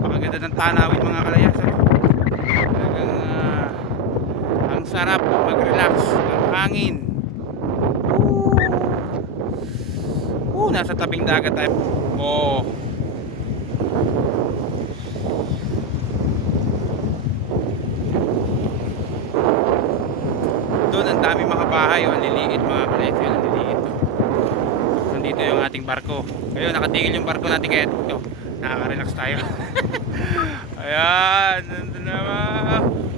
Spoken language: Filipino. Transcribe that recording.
Napakaganda ng tanawin mga kalayas. Talagang ang sarap mag-relax ng hangin. Nasa tabing dagat tayo. Oh. Doon ang dami mga bahay, ang liliit mga kalayas, ang liliit. Nandito yung ating barko. Ngayon nakatigil yung barko natin kaya dito nakaka-relax tayo. Ayan, nandun naman.